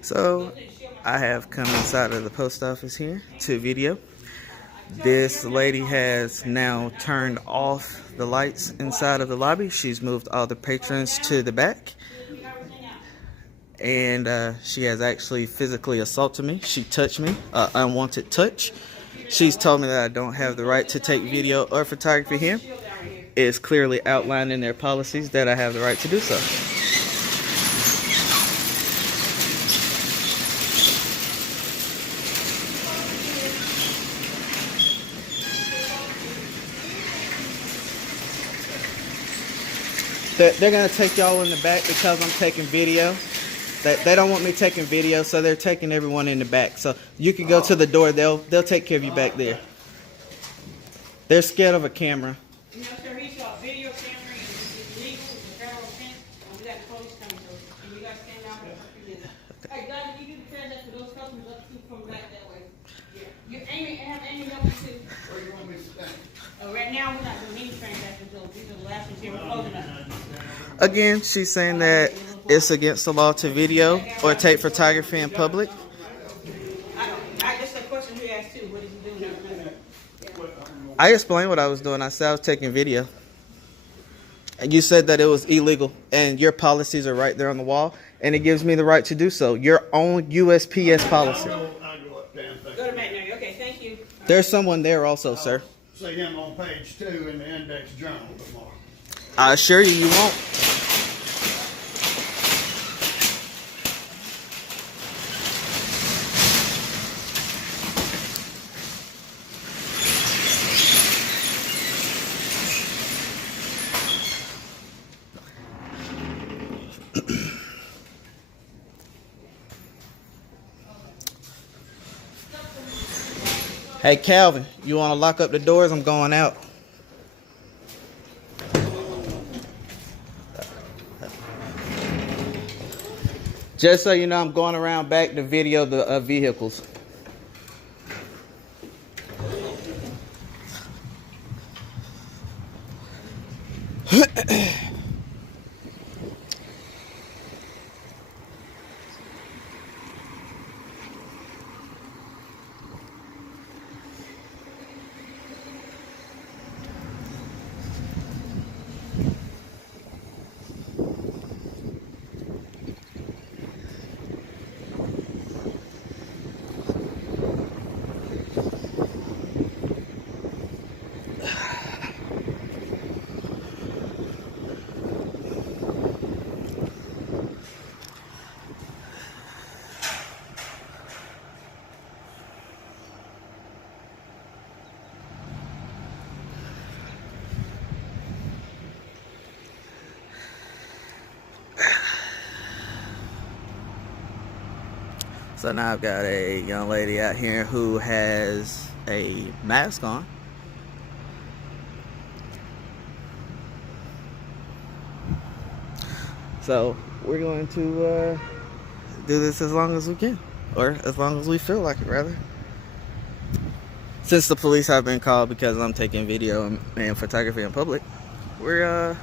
So I have come inside of the post office here to video. This lady has now turned off the lights inside of the lobby. She's moved all the patrons to the back. And she has actually physically assaulted me. She touched me, unwanted touch. She's told me that I don't have the right to take video or photography here. It's clearly outlined in their policies that I have the right to do so. They're going to take y'all in the back because I'm taking video. They don't want me taking video, so they're taking everyone in the back. So you can go to the door. They'll take care of you back there. They're scared of a camera. You know, sir, he's got video camera and it's legal. It's a federal offense. We got the police coming, so can you guys stand down for this? Hey, guys, if you do the transaction for those customers, let's keep from back that way. Yeah. You have Amy help you too. Where do you want me to stand? Right now, we're not doing any transactions, so these are the last ones here. We're closing up. Again, she's saying that it's against the law to video or take photography in public. That's the question we asked too. What is he doing? I explained what I was doing. I said I was taking video. And you said that it was illegal. And your policies are right there on the wall. And it gives me the right to do so. Your own USPS policy. I'll go up there and Go to Matt now. Okay, thank you. There's someone there also, sir. see him on page 2 in the index journal tomorrow. I assure you, you won't. Hey, Calvin, you want to lock up the doors? I'm going out. Just so you know, I'm going around back to video the vehicles. So now I've got a young lady out here who has a mask on. So we're going to do this as long as we can, or as long as we feel like it, rather. Since the police have been called because I'm taking video and photography in public, we're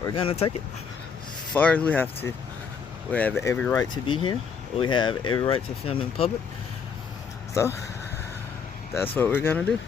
gonna take it as far as we have to. We have every right to be here. We have every right to film in public. So that's what we're gonna do.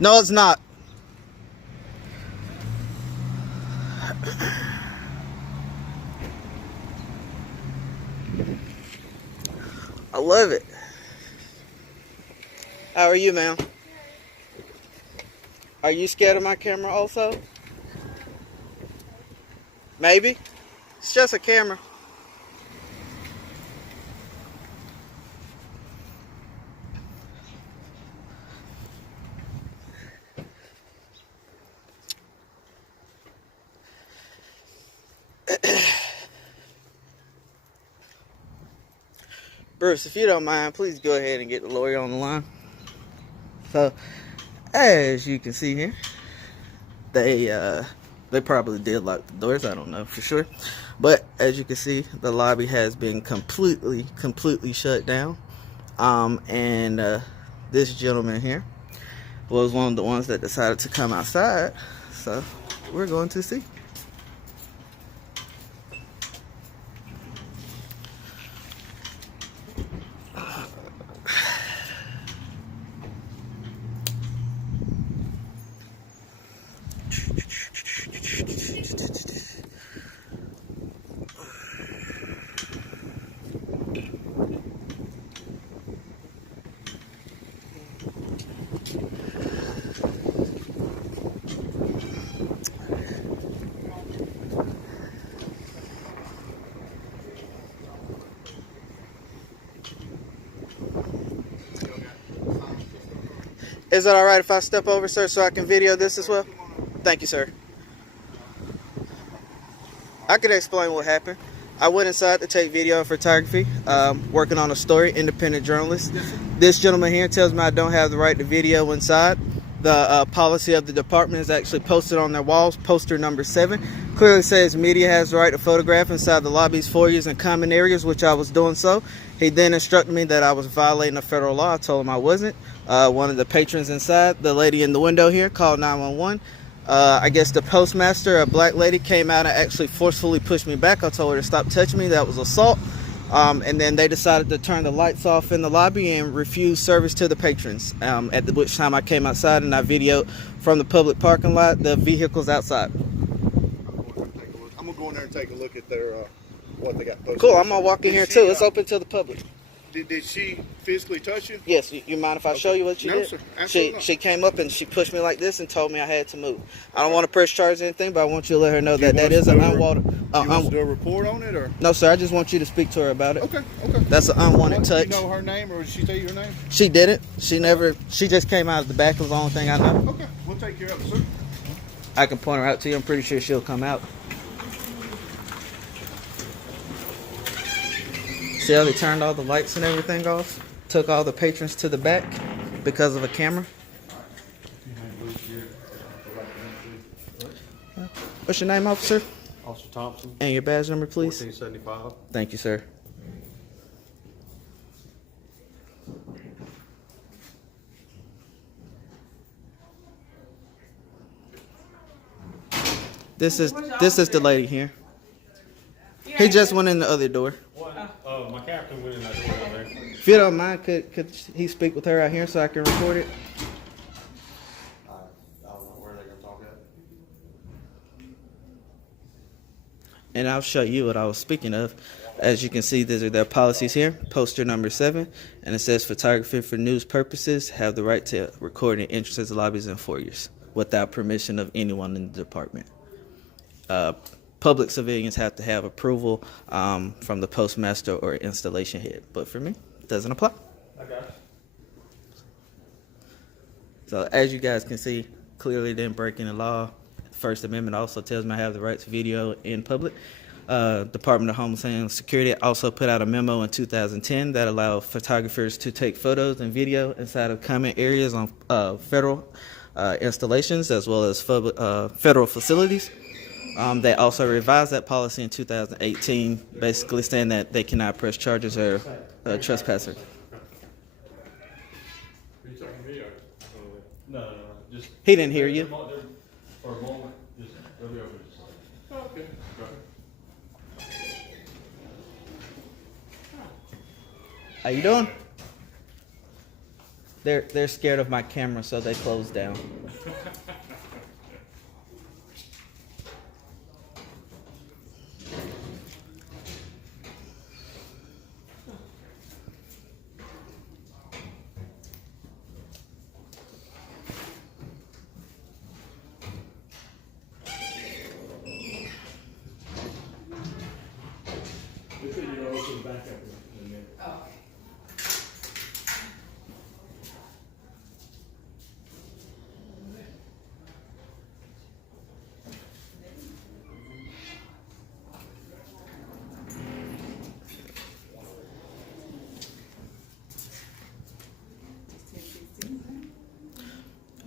No, it's not. I love it. How are you, ma'am? Are you scared of my camera also? Maybe. It's just a camera. Bruce, if you don't mind, please go ahead and get the lawyer on the line. So, as you can see here, they probably did lock the doors. I don't know for sure, but as you can see, the lobby has been completely shut down. And this gentleman here was one of the ones that decided to come outside. So we're going to see. Is it all right if I step over, sir, so I can video this as well? Thank you, sir. I could explain what happened. I went inside to take video and photography, working on a story, independent journalist. This gentleman here tells me I don't have the right to video inside. The policy of the department is actually posted on their walls. Poster number 7 clearly says media has the right to photograph inside the lobbies, foyers, and common areas, which I was doing so. He then instructed me that I was violating a federal law. I told him I wasn't. One of the patrons inside, the lady in the window here, called 911. I guess the postmaster, a black lady, came out and actually forcefully pushed me back. I told her to stop touching me. That was assault. And then they decided to turn the lights off in the lobby and refuse service to the patrons. At which time I came outside and I videoed from the public parking lot the vehicles outside. I'm gonna go in there and take a look at their what they got posted. Cool, I'm gonna walk in here too. It's open to the public. Did she physically touch you? Yes, you mind if I show you what she No, did? sir. Absolutely not. She came up and she pushed me like this and told me I had to move. I don't want to press charge or anything, but I want you to let her know that that is an unwanted. You want to do a report on it, or? No, sir. I just want you to speak to her about it. Okay. That's an unwanted touch. Do you know her name, or did she tell you her name? She didn't. She never. She just came out of the back. Was the only thing I know. Okay, we'll take care of it, sir. I can point her out to you. I'm pretty sure she'll come out. See how they turned all the lights and everything off? Took all the patrons to the back because of a camera. What's your name, officer? Officer Thompson, And your badge number, please. 1475. Thank you, sir. This is the lady here. He just went in the other door. My captain went in that door down there. If you don't mind, could he speak with her out here so I can record it? I don't know where they're gonna talk at. And I'll show you what I was speaking of. As you can see, these are their policies here. Poster number 7, and it says photography for news purposes have the right to record in entrances, lobbies, and foyers without permission of anyone in the department. Public civilians have to have approval from the postmaster or installation head, but for me, it doesn't apply. I got it. So as you guys can see, clearly then breaking the law. First Amendment also tells me I have the right to video in public. Department of Homeland Security also put out a memo in 2010 that allowed photographers to take photos and video inside of common areas on federal installations as well as federal facilities. They also revised that policy in 2018, basically saying that they cannot press charges or trespassers. Are you talking to me or? No, just. He didn't hear you. For a moment, just, they'll be over just like. Okay. How you doing? They're scared of my camera, so they closed down.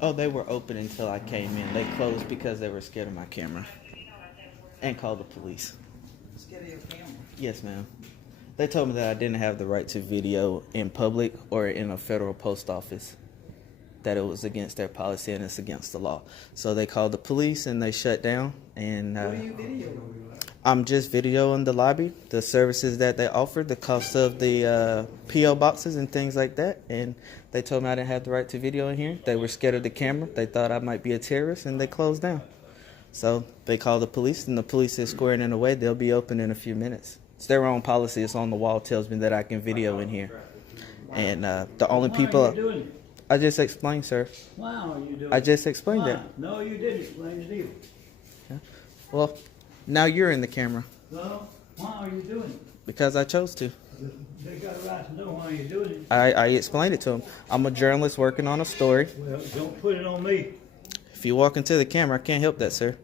Oh, they were open until I came in. They closed because they were scared of my camera. And called the police. Scared of your camera. Yes, ma'am. They told me that I didn't have the right to video in public or in a federal post office. That it was against their policy and it's against the law. So they called the police and they shut down. And What are you videoing? I'm just videoing the lobby, the services that they offered, the cost of the P.O. boxes and things like that. And they told me I didn't have the right to video in here. They were scared of the camera. They thought I might be a terrorist and they closed down. So they called the police and the police is squaring in away. They'll be open in a few minutes. It's their own policy. It's on the wall. Tells me that I can video in here. And the only people... Why are you doing it? I just explained, sir. Why are you doing it? I just explained Why? that. No, you didn't explain it either. Well, now you're in the camera No, why are you doing it? because I chose to. They got a right to know why you're doing it. I explained it to them. I'm a journalist working on a story. Well, don't put it on me. If you walk into the camera, I can't help that, sir.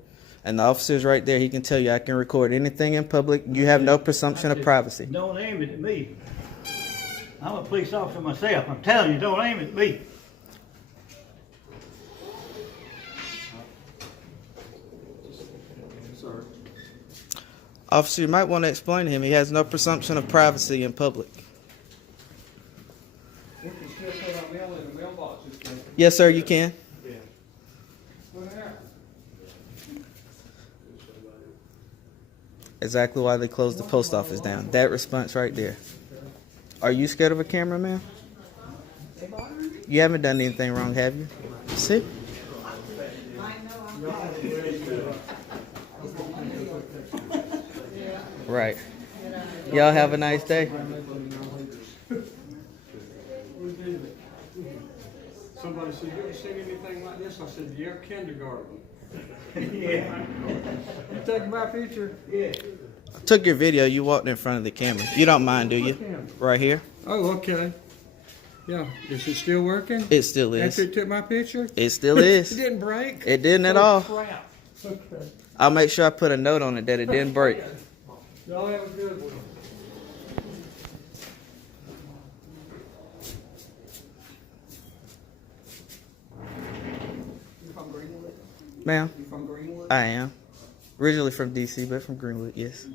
And the officer's right there. He can tell you I can record anything in public. You have no presumption of privacy. Don't aim it at me. I'm a police officer myself. I'm telling you, don't aim it at me. Officer, you might want to explain to him he has no presumption of privacy in public. We can still put our mail in the mailboxes, can Yes, sir, you can. we? What happened? Exactly why they closed the post office down. That response right there. Are you scared of a camera, man? They bothering you? You haven't done anything wrong, have you? See? I know I'm Right. Y'all have a nice day. Somebody said, you ever seen anything like this? I said, yeah, kindergarten. Yeah. You taking my picture? Yeah. I took your video. You walked in front of the camera. You don't mind, do you? Right here. Oh, okay. Yeah, is it still working? It still After is. it took my picture? It still It is. didn't break? It didn't at all. Crap. Okay. I'll make sure I put a note on it that it didn't break. Y'all have a good one. You from Greenwood? Ma'am, You from Greenwood? I am. Originally from D.C., but from Greenwood, yes.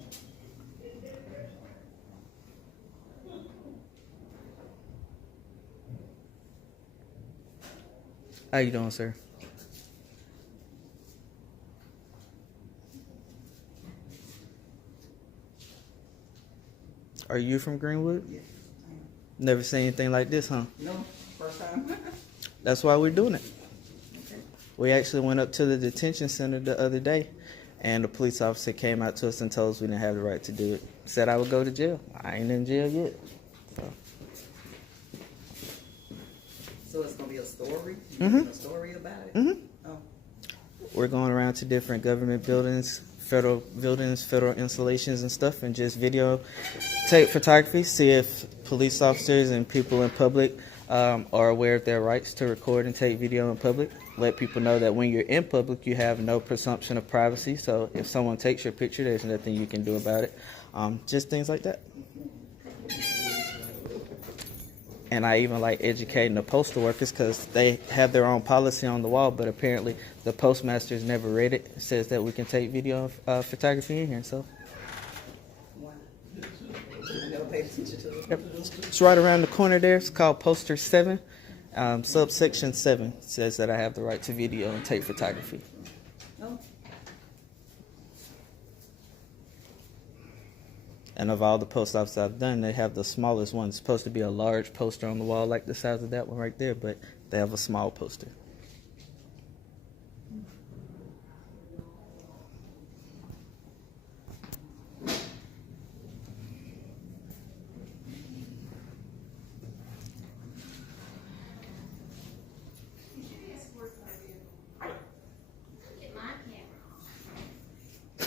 How you doing, sir? Are you from Greenwood? Yes. Never seen anything like this, huh? No, first time. That's why we're doing it. Okay. We actually went up to the detention center the other day, and the police officer came out to us and told us we didn't have the right to do it. Said I would go to jail. I ain't in jail yet. So it's gonna be a story? Mhm. A story about it? Mhm. Oh. We're going around to different government buildings, federal installations and stuff, and just take photography, see if police officers and people in public are aware of their rights to record and take video in public. Let people know that when you're in public, you have no presumption of privacy. So if someone takes your picture, there's nothing you can do about it. Just things like that. And I even like educating the postal workers because they have their own policy on the wall, but apparently the postmasters never read it. It says that we can take video photography in here. So Wow. I never paid attention to it. yep. It's right around the corner there. It's called Poster 7. Subsection 7 says that I have the right to video and take photography. Oh. And of all the post offices I've done, they have the smallest one. It's supposed to be a large poster on the wall like the size of that one right there, but they have a small poster. Get my camera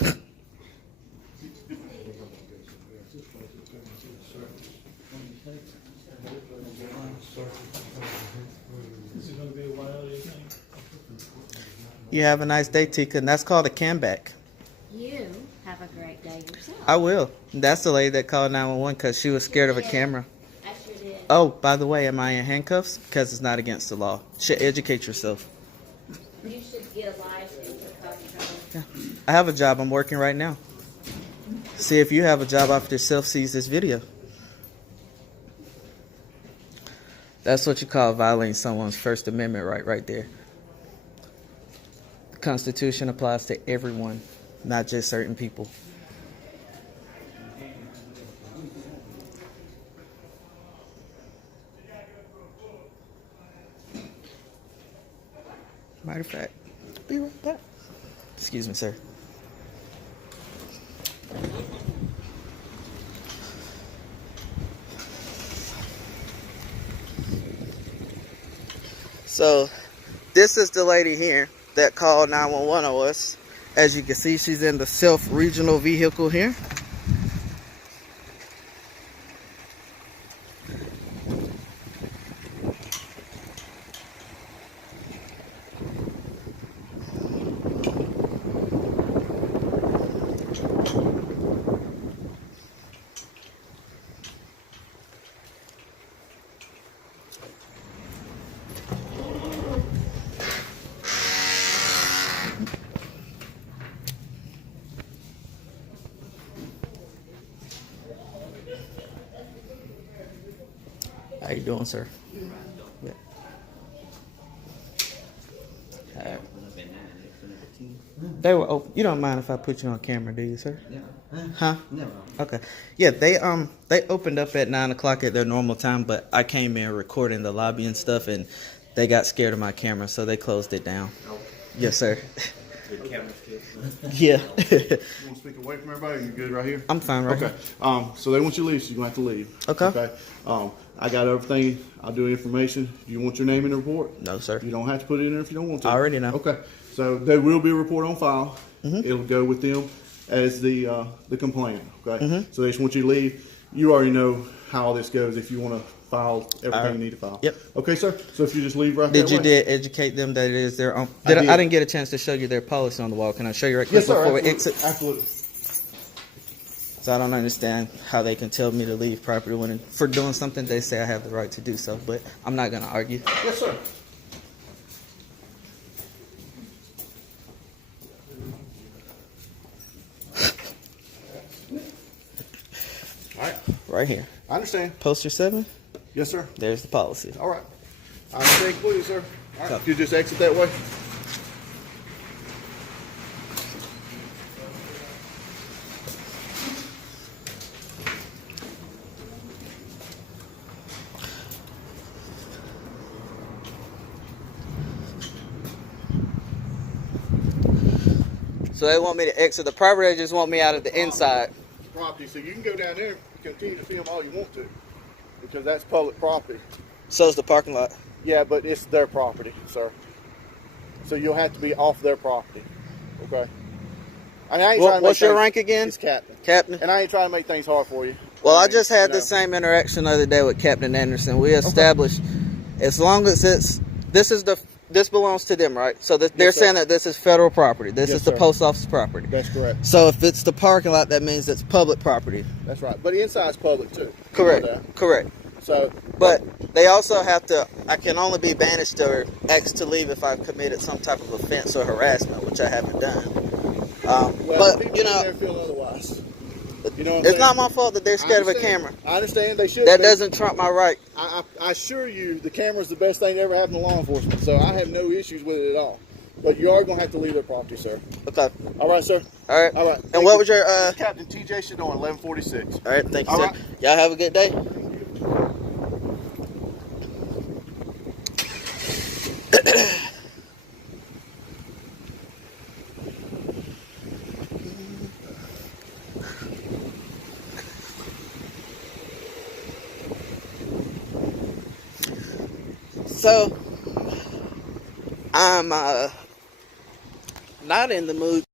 on. Is it gonna be a while, do you think? You have a nice day, Tika, and that's called a comeback. You have a great day yourself. I will. That's the lady that called 911 because she was scared of a camera. I sure did. Oh, by the way, am I in handcuffs? Because it's not against the law. Should educate yourself. You should get a license to come. I have a job. I'm working right now. See if you have a job after self sees this video. That's what you call violating someone's First Amendment right there. The Constitution applies to everyone, not just certain people. Matter of fact, be right back. Excuse me, sir. So, this is the lady here that called 911 on us. As you can see, she's in the self-regional vehicle here. How you doing, sir? Yeah. Alright. They were open. You don't mind if I put you on camera, do you, sir? Huh? No. Okay. Yeah, they opened up at 9 o'clock at their normal time, but I came in recording the lobby and stuff, and they got scared of my camera, so they closed it down. Yes, sir. Yeah. You want to speak away from everybody? Or you good right here? I'm fine right Okay. here. So they want you to leave, so you're going to have to leave. Okay. Okay. I got everything. I'll do information. Do you want your name in the report? No, sir. You don't have to put it in there if you don't want to. I already know. Okay. So there will be a report on file. It'll go with them as the complainant. Okay. So they just want you to leave. You already know how all this goes if you want to file everything you need to file. Yep. Okay, sir. So if you just leave right Did that you way. educate them that it is their own? I did. I didn't get a chance to show you their policy on the wall. Can I show you right quick Yes, sir. before we Absolutely. exit? Absolutely. So I don't understand how they can tell me to leave property when for doing something they say I have the right to do so, but I'm not going to argue. Yes, sir. All right. Right here. I understand. Poster 7, Yes, sir. there's the policy. All right. I understand completely, sir. All right. Copy. You just exit that way. So they want me to exit the property, they just want me out of the inside. Property, so you can go down there and continue to film all you want to, because that's public property. So is the parking lot. Yeah, but it's their property, sir. So you'll have to be off their property. Okay. I mean, I ain't trying to What's make your things- rank again? It's captain. Captain? And I ain't trying to make things hard for you. Well, I mean, just had you the know. same interaction the other day with Captain Anderson. We established, as long as this belongs to them, right? So they're sir. saying that this is federal property. This Yes, is the sir. post office property. That's correct. So if it's the parking lot, that means it's public property. That's right. But the inside's public too. Correct. You know that. Correct. So, But they also have to, I can only be banished or asked to leave if I've committed some type of offense or harassment, which I haven't done. well, But, people you in know, there feel otherwise. You know what I'm it's saying? not my fault that they're I scared of a understand. camera. I understand they should. That be. doesn't trump my right. I assure you, the camera's the best thing that ever happened to law enforcement. So I have no issues with it at all. But you are going to have to leave their property, sir. Okay. All right, sir. All right. All right. And what was your, Captain T.J. Shadon, 1146. all right, thank you, All sir. right. Y'all have a good day. So, I'm not in the mood